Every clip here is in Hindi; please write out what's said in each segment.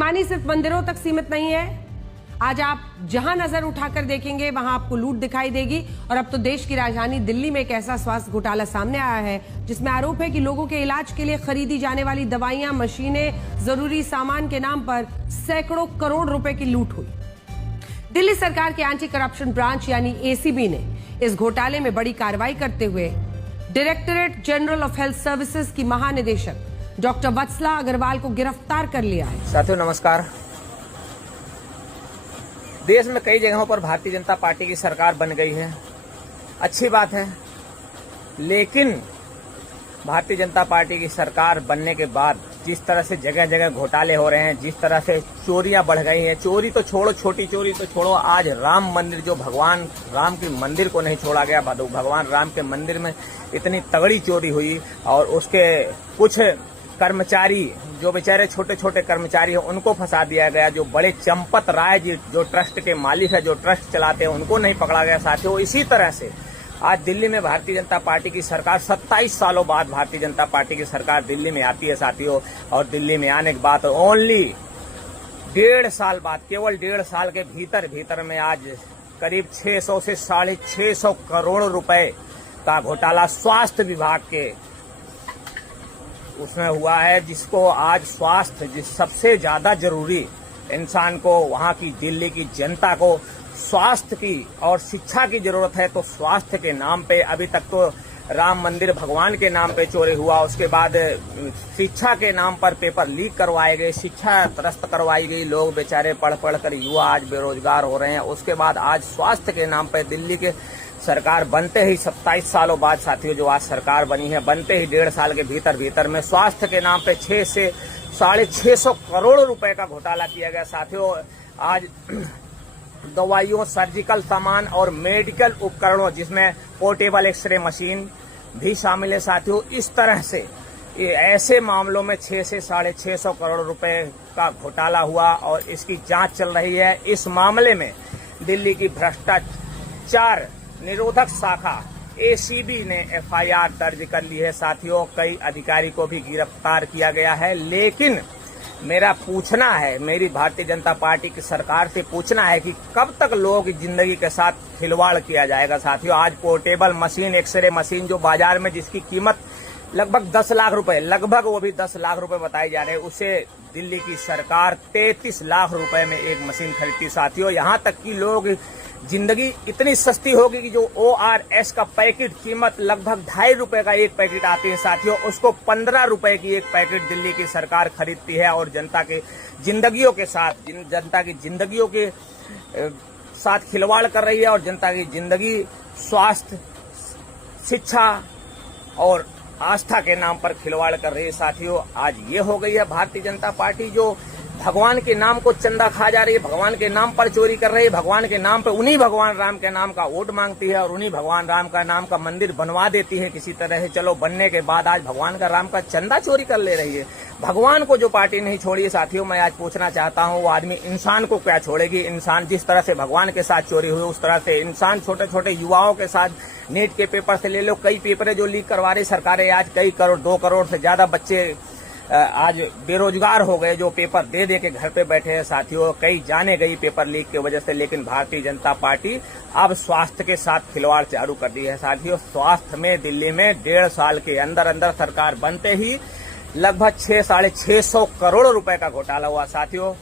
बेईमानी सिर्फ मंदिरों तक सीमित नहीं है। आज आप जहां नजर उठाकर देखेंगे वहां आपको लूट दिखाई देगी। और अब तो देश की राजधानी दिल्ली में एक ऐसा स्वास्थ्य घोटाला सामने आया है जिसमें आरोप है कि लोगों के इलाज के लिए खरीदी जाने वाली दवाइयां, मशीनें, जरूरी सामान के नाम पर सैकड़ों करोड़ रुपए की लूट हुई। दिल्ली सरकार के एंटी करप्शन ब्रांच यानी एसीबी ने इस घोटाले में बड़ी कार्रवाई करते हुए directorate general of health services की महानिदेशक डॉक्टर वत्सला अग्रवाल को गिरफ्तार कर लिया है। साथियों नमस्कार। देश में कई जगहों पर भारतीय जनता पार्टी की सरकार बन गई है, अच्छी बात है। लेकिन भारतीय जनता पार्टी की सरकार बनने के बाद जिस तरह से जगह जगह घोटाले हो रहे हैं, जिस तरह से चोरियां बढ़ गई हैं, चोरी तो छोड़ो, छोटी चोरी तो छोड़ो, आज राम मंदिर, जो भगवान राम के मंदिर को नहीं छोड़ा गया, भगवान राम के मंदिर में इतनी तगड़ी चोरी हुई और उसके कुछ कर्मचारी, जो बेचारे छोटे छोटे कर्मचारी हैं, उनको फंसा दिया गया। जो बड़े चंपत राय जी, जो ट्रस्ट के मालिक है, जो ट्रस्ट चलाते हैं, उनको नहीं पकड़ा गया। साथियों इसी तरह से आज दिल्ली में भारतीय जनता पार्टी की सरकार 27 सालों बाद भारतीय जनता पार्टी की सरकार दिल्ली में आती है साथियों। और दिल्ली में आने के बाद ओनली 1.5 साल बाद, केवल 1.5 साल के भीतर में आज करीब 600 से 650 करोड़ रुपए का घोटाला स्वास्थ्य विभाग के उसमें हुआ है, जिसको आज स्वास्थ्य, जिस सबसे ज्यादा जरूरी इंसान को, वहां की दिल्ली की जनता को स्वास्थ्य की और शिक्षा की जरूरत है, तो स्वास्थ्य के नाम पे अभी तक तो राम मंदिर भगवान के नाम पे चोरी हुआ, उसके बाद शिक्षा के नाम पर पेपर लीक करवाए गए, शिक्षा त्रस्त करवाई गई, लोग बेचारे पढ़ कर युवा आज बेरोजगार हो रहे हैं। उसके बाद आज स्वास्थ्य के नाम पे दिल्ली के सरकार बनते ही 27 सालों बाद साथियों, जो आज सरकार बनी है, बनते ही 1.5 साल के भीतर में स्वास्थ्य के नाम पे 6 से 650 करोड़ रुपए का घोटाला किया गया। साथियों आज दवाइयों, सर्जिकल सामान और मेडिकल उपकरणों, जिसमें पोर्टेबल एक्सरे मशीन भी शामिल है साथियों। इस तरह से ऐसे मामलों में 6 से 650 करोड़ रुपए का घोटाला हुआ और इसकी जांच चल रही है। इस मामले में दिल्ली की भ्रष्टाचार निरोधक शाखा एसीबी ने एफआईआर दर्ज कर ली है साथियों। कई अधिकारी को भी गिरफ्तार किया गया है। लेकिन मेरा पूछना है, मेरी भारतीय जनता पार्टी की सरकार से पूछना है कि कब तक लोगों की जिंदगी के साथ खिलवाड़ किया जाएगा साथियों। आज पोर्टेबल मशीन, एक्सरे मशीन, जो बाजार में जिसकी कीमत लगभग 10 लाख रुपए, लगभग वो भी 10 लाख रुपए बताई जा रहे हैं, उसे दिल्ली की सरकार 33 लाख रुपए में एक मशीन खरीदती साथियों। यहाँ तक कि लोग जिंदगी इतनी सस्ती होगी कि जो ORS का पैकेट कीमत लगभग 2.5 रुपए का एक पैकेट आती है साथियों, उसको 15 रुपए की एक पैकेट दिल्ली की सरकार खरीदती है और जनता के जिंदगियों के साथ, जनता की जिंदगियों के साथ खिलवाड़ कर रही है और जनता की जिंदगी, स्वास्थ्य, शिक्षा और आस्था के नाम पर खिलवाड़ कर रही है साथियों। आज ये हो गई है भारतीय जनता पार्टी, जो भगवान के नाम को चंदा खा जा रही है, भगवान के नाम पर चोरी कर रही है, भगवान के नाम पर उन्हीं भगवान राम के नाम का वोट मांगती है और उन्हीं भगवान राम का नाम का मंदिर बनवा देती है किसी तरह से। चलो बनने के बाद आज भगवान का राम का चंदा चोरी कर ले रही है। भगवान को जो पार्टी नहीं छोड़ी है साथियों, मैं आज पूछना चाहता हूँ वो आदमी इंसान को क्या छोड़ेगी। इंसान जिस तरह से भगवान के साथ चोरी हुई, उस तरह से इंसान छोटे छोटे युवाओं के साथ नीट के पेपर से ले लो, कई पेपर जो लीक करवा रही सरकारें, आज कई करोड़, 2 करोड़ से ज्यादा बच्चे आज बेरोजगार हो गए, जो पेपर दे के घर पे बैठे हैं साथियों। कई जाने गई पेपर लीक की वजह से। लेकिन भारतीय जनता पार्टी अब स्वास्थ्य के साथ खिलवाड़ चालू कर दी है साथियों। स्वास्थ्य में दिल्ली में 1.5 साल के अंदर सरकार बनते ही लगभग 600-650 करोड़ रुपए का घोटाला हुआ साथियों।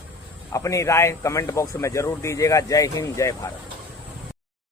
अपनी राय कमेंट बॉक्स में जरूर दीजिएगा। जय हिंद, जय भारत।